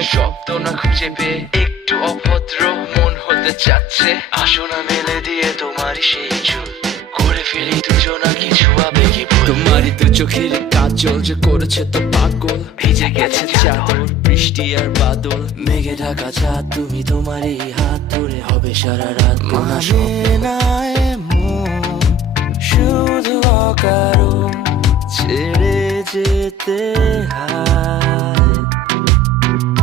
মনে শব্দ না খুঁজে পেয়ে একটু অভদ্র মন হতে চাচ্ছে। আসো না মেলে দিয়ে তোমারই সেই চুল, করে ফেলি দুজনা কিছু আবেগী ভুল। তোমারই তো চোখের কাজল যে করেছে তো পাগল, ভিজে গেছে চাদর বৃষ্টি আর বাদল, মেঘে ঢাকা চাঁদ তুমি তোমারই হাত ধরে হবে সারা রাত। মানে না এমন শুধু অকারণ ছেড়ে যেতে হয়।